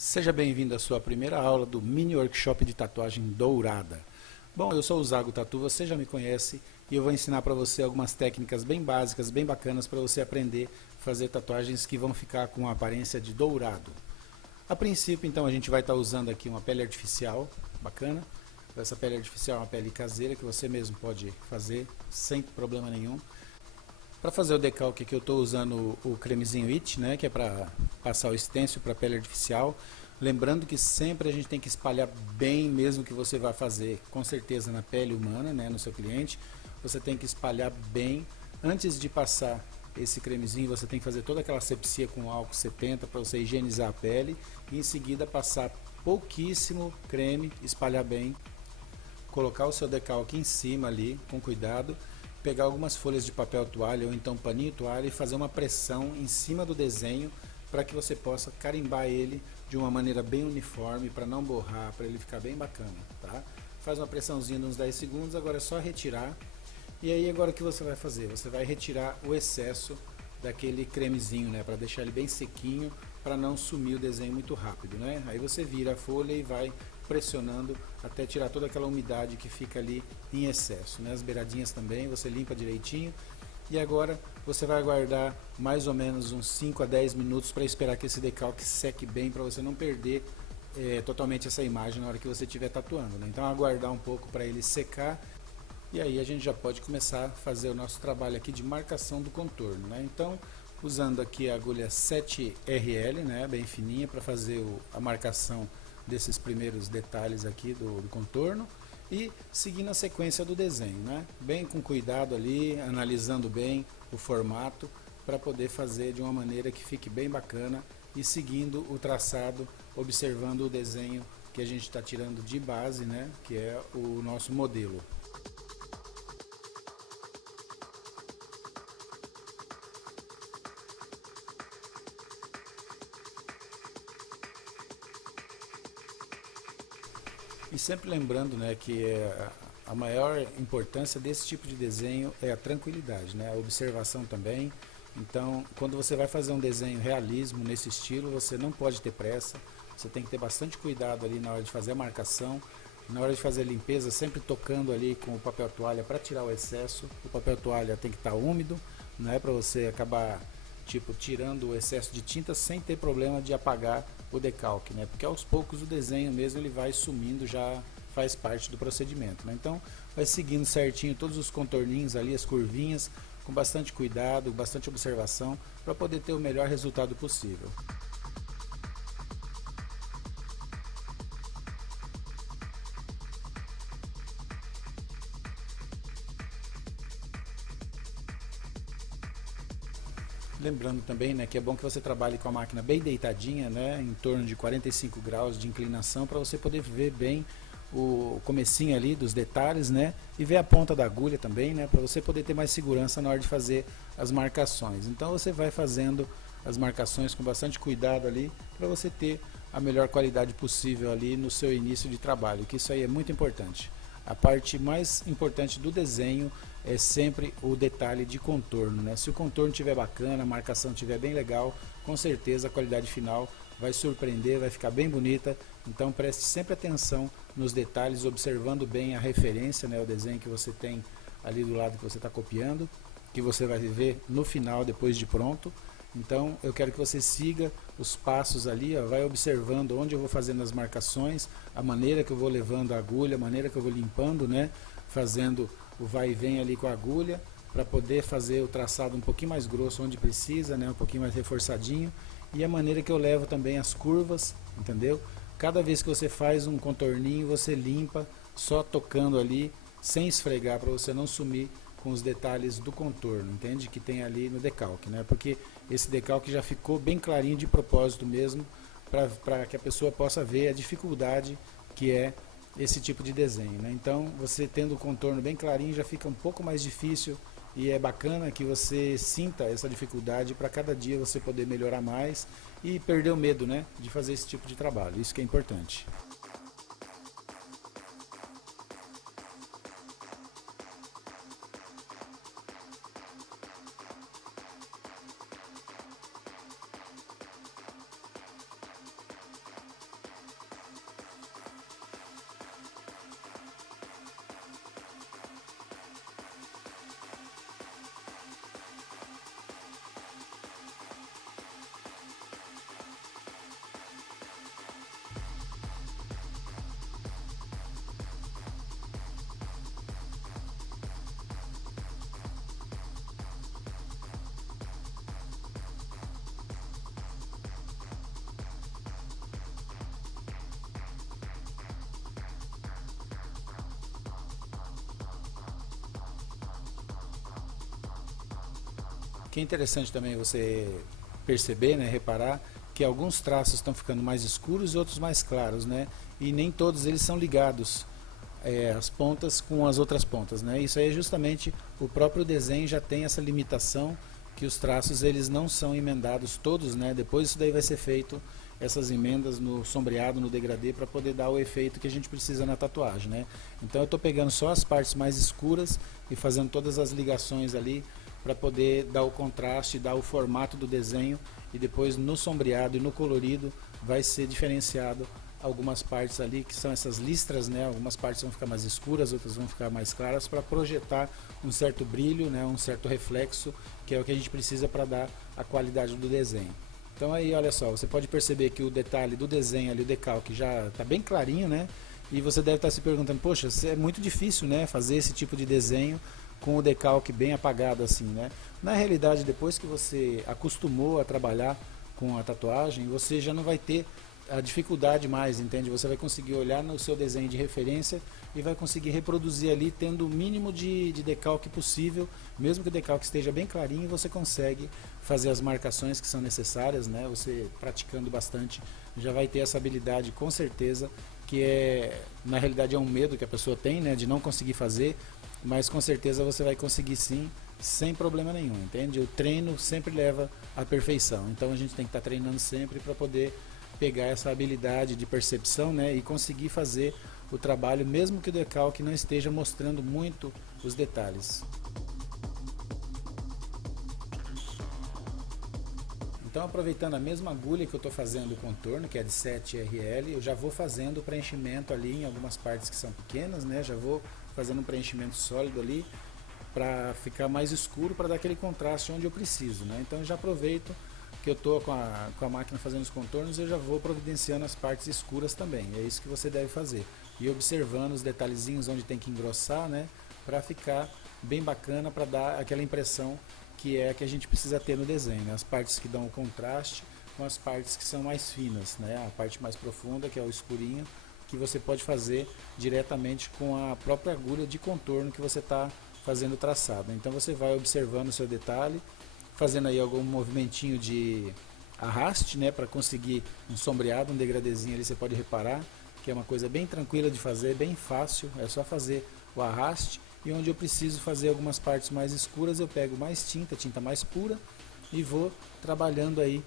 Seja bem-vindo à sua primeira aula do mini workshop de tatuagem dourada. Bom, eu sou o Zago Tatu, você já me conhece e eu vou ensinar para você algumas técnicas bem básicas, bem bacanas para você aprender a fazer tatuagens que vão ficar com a aparência de dourado. A princípio, então, a gente vai estar usando aqui uma pele artificial, bacana. Essa pele artificial é uma pele caseira que você mesmo pode fazer sem problema nenhum. Para fazer o decalque aqui eu estou usando o cremezinho It, né, que é para passar o stencil para a pele artificial. Lembrando que sempre a gente tem que espalhar bem mesmo que você vai fazer, com certeza na pele humana, né, no seu cliente. Você tem que espalhar bem. Antes de passar esse cremezinho, você tem que fazer toda aquela asepsia com álcool 70 para você higienizar a pele. E em seguida passar pouquíssimo creme, espalhar bem. Colocar o seu decalque em cima ali, com cuidado. Pegar algumas folhas de papel toalha ou então paninho toalha e fazer uma pressão em cima do desenho para que você possa carimbar ele de uma maneira bem uniforme, para não borrar, para ele ficar bem bacana, tá? Faz uma pressãozinha de uns 10 segundos, agora é só retirar. E aí agora o que você vai fazer? Você vai retirar o excesso daquele cremezinho, né, para deixar ele bem sequinho, para não sumir o desenho muito rápido, né? Aí você vira a folha e vai pressionando até tirar toda aquela umidade que fica ali em excesso, né? As beiradinhas também, você limpa direitinho. E agora você vai aguardar mais ou menos uns 5 a 10 minutos para esperar que esse decalque seque bem, para você não perder totalmente essa imagem na hora que você estiver tatuando, né? Então aguardar um pouco para ele secar. E aí a gente já pode começar a fazer o nosso trabalho aqui de marcação do contorno, né? Então, usando aqui a agulha 7RL, né, bem fininha, para fazer a marcação desses primeiros detalhes aqui do contorno e seguindo a sequência do desenho, né? Bem com cuidado ali, analisando bem o formato para poder fazer de uma maneira que fique bem bacana e seguindo o traçado, observando o desenho que a gente está tirando de base, né, que é o nosso modelo. E sempre lembrando, né, que a maior importância desse tipo de desenho é a tranquilidade, né, a observação também. Então, quando você vai fazer um desenho realismo nesse estilo, você não pode ter pressa, você tem que ter bastante cuidado ali na hora de fazer a marcação, na hora de fazer a limpeza, sempre tocando ali com o papel toalha para tirar o excesso. O papel toalha tem que estar úmido, não é para você acabar tirando o excesso de tinta sem ter problema de apagar o decalque, né? Porque aos poucos o desenho mesmo ele vai sumindo, já faz parte do procedimento, né? Então vai seguindo certinho todos os contorninhos ali, as curvinhas, com bastante cuidado, bastante observação, para poder ter o melhor resultado possível. Lembrando também, né, que é bom que você trabalhe com a máquina bem deitadinha, né, em torno de 45 graus de inclinação, para você poder ver bem o comecinho ali dos detalhes, né, e ver a ponta da agulha também, né, para você poder ter mais segurança na hora de fazer as marcações. Então você vai fazendo as marcações com bastante cuidado ali, para você ter a melhor qualidade possível ali no seu início de trabalho, que isso aí é muito importante. A parte mais importante do desenho é sempre o detalhe de contorno, né? Se o contorno estiver bacana, a marcação estiver bem legal, com certeza a qualidade final vai surpreender, vai ficar bem bonita. Então preste sempre atenção nos detalhes, observando bem a referência, né? O desenho que você tem ali do lado que você está copiando, que você vai ver no final, depois de pronto. Então eu quero que você siga os passos ali, ó, vai observando onde eu vou fazendo as marcações, a maneira que eu vou levando a agulha, a maneira que eu vou limpando, né, fazendo o vai e vem ali com a agulha, para poder fazer o traçado um pouquinho mais grosso onde precisa, né, um pouquinho mais reforçadinho, e a maneira que eu levo também as curvas, entendeu? Cada vez que você faz um contorninho, você limpa, só tocando ali, sem esfregar, para você não sumir com os detalhes do contorno, entende? Que tem ali no decalque, né? Porque esse decalque já ficou bem clarinho de propósito mesmo, para que a pessoa possa ver a dificuldade que é esse tipo de desenho, né? Então, você tendo o contorno bem clarinho já fica um pouco mais difícil, e é bacana que você sinta essa dificuldade para cada dia você poder melhorar mais e perder o medo, né, de fazer esse tipo de trabalho. Isso que é importante. que é interessante também você perceber, né, reparar que alguns traços estão ficando mais escuros e outros mais claros, né? E nem todos eles são ligados, as pontas com as outras pontas, né? Isso aí é justamente o próprio desenho já tem essa limitação que os traços eles não são emendados todos, né? Depois isso daí vai ser feito essas emendas no sombreado, no degradê, para poder dar o efeito que a gente precisa na tatuagem, né? Então eu estou pegando só as partes mais escuras e fazendo todas as ligações ali para poder dar o contraste, dar o formato do desenho, e depois no sombreado e no colorido vai ser diferenciado algumas partes ali que são essas listras, né? Algumas partes vão ficar mais escuras, outras vão ficar mais claras para projetar um certo brilho, né? Um certo reflexo, que é o que a gente precisa para dar a qualidade do desenho. Então aí, olha só, você pode perceber que o detalhe do desenho ali, o decalque, já está bem clarinho, né? E você deve estar se perguntando, poxa, é muito difícil, né, fazer esse tipo de desenho com o decalque bem apagado assim, né? Na realidade, depois que você acostumou a trabalhar com a tatuagem, você já não vai ter a dificuldade mais, entende? Você vai conseguir olhar no seu desenho de referência e vai conseguir reproduzir ali tendo o mínimo de decalque possível, mesmo que o decalque esteja bem clarinho, você consegue fazer as marcações que são necessárias, né? Você praticando bastante já vai ter essa habilidade com certeza, que na realidade é um medo que a pessoa tem, né, de não conseguir fazer, mas com certeza você vai conseguir sim, sem problema nenhum, entende? O treino sempre leva à perfeição, então a gente tem que estar treinando sempre para poder pegar essa habilidade de percepção, né, e conseguir fazer o trabalho, mesmo que o decalque não esteja mostrando muito os detalhes. Então, aproveitando a mesma agulha que eu estou fazendo o contorno, que é de 7RL, eu já vou fazendo o preenchimento ali em algumas partes que são pequenas, né, já vou fazendo um preenchimento sólido ali para ficar mais escuro, para dar aquele contraste onde eu preciso, né. Então, eu já aproveito que eu estou com a máquina fazendo os contornos, eu já vou providenciando as partes escuras também. É isso que você deve fazer. E observando os detalhezinhos onde tem que engrossar, né, para ficar bem bacana, para dar aquela impressão que é a que a gente precisa ter no desenho, né? As partes que dão o contraste com as partes que são mais finas, né? A parte mais profunda, que é o escurinho, que você pode fazer diretamente com a própria agulha de contorno que você está fazendo o traçado. Então você vai observando o seu detalhe, fazendo aí algum movimentinho de arraste, né, para conseguir um sombreado, um degradezinho ali, você pode reparar que é uma coisa bem tranquila de fazer, bem fácil, é só fazer o arraste, e onde eu preciso fazer algumas partes mais escuras eu pego mais tinta, tinta mais pura, e vou trabalhando aí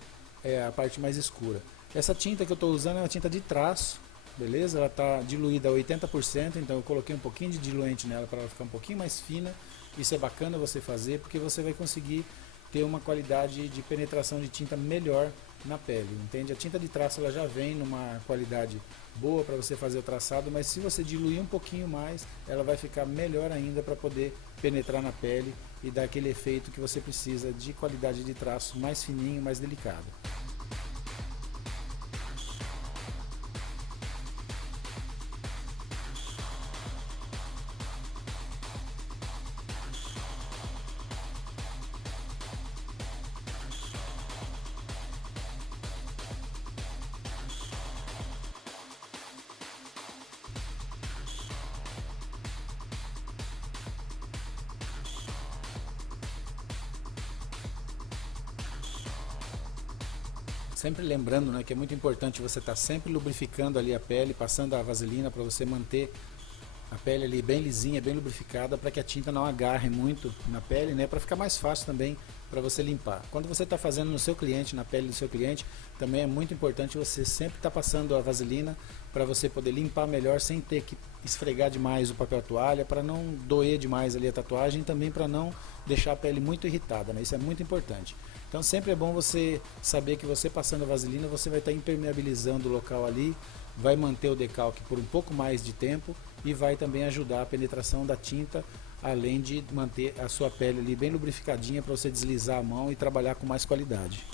a parte mais escura. Essa tinta que eu estou usando é uma tinta de traço, beleza? Ela está diluída a 80%, então eu coloquei um pouquinho de diluente nela para ela ficar um pouquinho mais fina. Isso é bacana você fazer, porque você vai conseguir ter uma qualidade de penetração de tinta melhor na pele, entende? A tinta de traço ela já vem numa qualidade boa para você fazer o traçado, mas se você diluir um pouquinho mais, ela vai ficar melhor ainda para poder penetrar na pele e dar aquele efeito que você precisa de qualidade de traço mais fininho, mais delicado. Sempre lembrando, né, que é muito importante você estar sempre lubrificando ali a pele, passando a vaselina para você manter a pele ali bem lisinha, bem lubrificada, para que a tinta não agarre muito na pele, né, para ficar mais fácil também para você limpar. Quando você está fazendo no seu cliente, na pele do seu cliente, também é muito importante você sempre estar passando a vaselina para você poder limpar melhor sem ter que esfregar demais o papel toalha, para não doer demais ali a tatuagem e também para não deixar a pele muito irritada, né? Isso é muito importante. Então sempre é bom você saber que você passando a vaselina, você vai estar impermeabilizando o local ali, vai manter o decalque por um pouco mais de tempo e vai também ajudar a penetração da tinta, além de manter a sua pele ali bem lubrificadinha para você deslizar a mão e trabalhar com mais qualidade.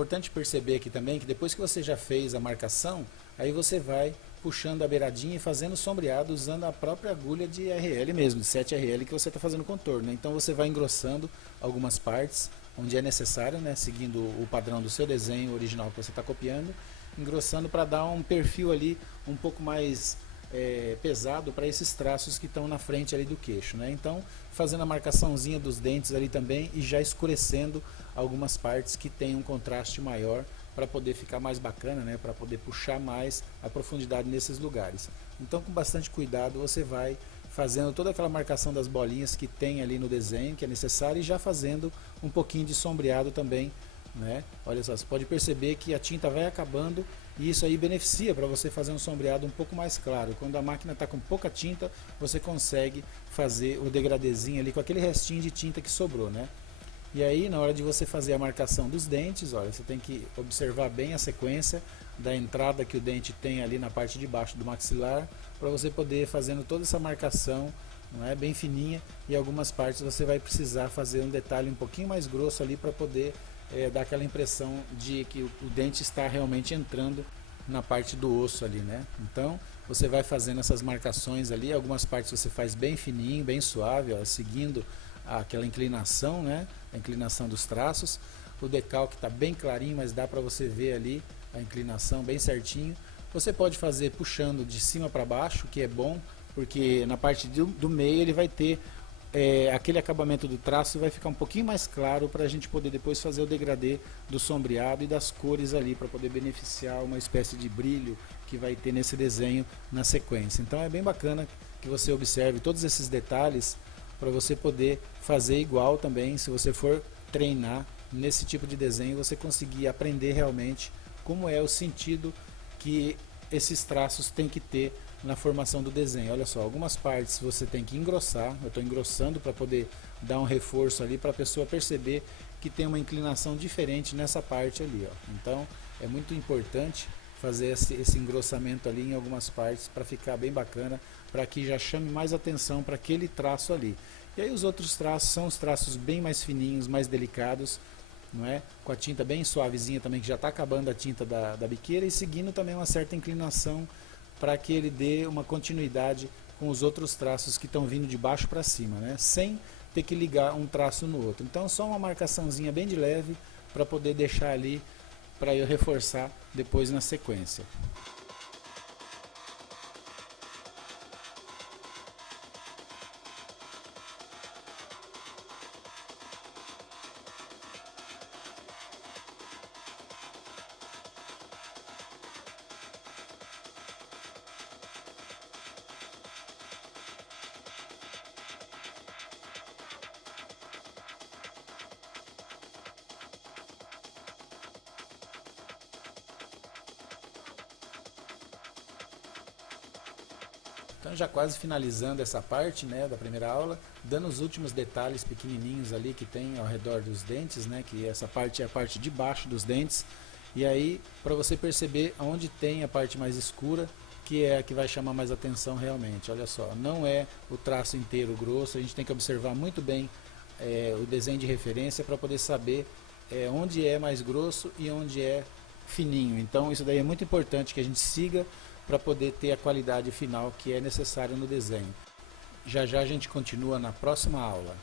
Importante perceber aqui também que depois que você já fez a marcação, aí você vai puxando a beiradinha e fazendo sombreado usando a própria agulha de RL mesmo, de 7RL que você está fazendo contorno, né? Então você vai engrossando algumas partes onde é necessário, né? Seguindo o padrão do seu desenho original que você está copiando, engrossando para dar um perfil ali um pouco mais pesado para esses traços que estão na frente ali do queixo, né? Então fazendo a marcaçãozinha dos dentes ali também e já escurecendo algumas partes que tem um contraste maior para poder ficar mais bacana, né? Para poder puxar mais a profundidade nesses lugares. Então com bastante cuidado você vai fazendo toda aquela marcação das bolinhas que tem ali no desenho, que é necessário, e já fazendo um pouquinho de sombreado também, né? Olha só, você pode perceber que a tinta vai acabando e isso aí beneficia para você fazer um sombreado um pouco mais claro. Quando a máquina está com pouca tinta, você consegue fazer o degradezinho ali com aquele restinho de tinta que sobrou, né? E aí, na hora de você fazer a marcação dos dentes, olha, você tem que observar bem a sequência da entrada que o dente tem ali na parte de baixo do maxilar, para você poder fazendo toda essa marcação, não é, bem fininha, e algumas partes você vai precisar fazer um detalhe um pouquinho mais grosso ali para poder dar aquela impressão de que o dente está realmente entrando na parte do osso ali, né? Então você vai fazendo essas marcações ali, algumas partes você faz bem fininho, bem suave, ó, seguindo aquela inclinação, né? A inclinação dos traços. O decalque está bem clarinho, mas dá para você ver ali a inclinação bem certinho. Você pode fazer puxando de cima para baixo, que é bom, porque na parte do meio ele vai ter aquele acabamento do traço, vai ficar um pouquinho mais claro para a gente poder depois fazer o degradê do sombreado e das cores ali, para poder beneficiar uma espécie de brilho que vai ter nesse desenho na sequência. Então é bem bacana que você observe todos esses detalhes para você poder fazer igual também, se você for treinar nesse tipo de desenho, você conseguir aprender realmente como é o sentido que esses traços têm que ter na formação do desenho. Olha só, algumas partes você tem que engrossar, eu estou engrossando para poder dar um reforço ali para a pessoa perceber que tem uma inclinação diferente nessa parte ali, ó. Então é muito importante fazer esse engrossamento ali em algumas partes para ficar bem bacana, para que já chame mais atenção para aquele traço ali. E aí os outros traços são os traços bem mais fininhos, mais delicados, não é? Com a tinta bem suavezinha também, que já está acabando a tinta da biqueira, e seguindo também uma certa inclinação para que ele dê uma continuidade com os outros traços que estão vindo de baixo para cima, né? Sem ter que ligar um traço no outro. Então só uma marcaçãozinha bem de leve para poder deixar ali para eu reforçar depois na sequência. Então já quase finalizando essa parte, né, da primeira aula, dando os últimos detalhes pequenininhos ali que tem ao redor dos dentes, né, que essa parte é a parte de baixo dos dentes, e aí para você perceber onde tem a parte mais escura, que é a que vai chamar mais atenção realmente. Olha só, não é o traço inteiro grosso, a gente tem que observar muito bem o desenho de referência para poder saber onde é mais grosso e onde é fininho. Então isso daí é muito importante que a gente siga para poder ter a qualidade final que é necessária no desenho. Já já a gente continua na próxima aula.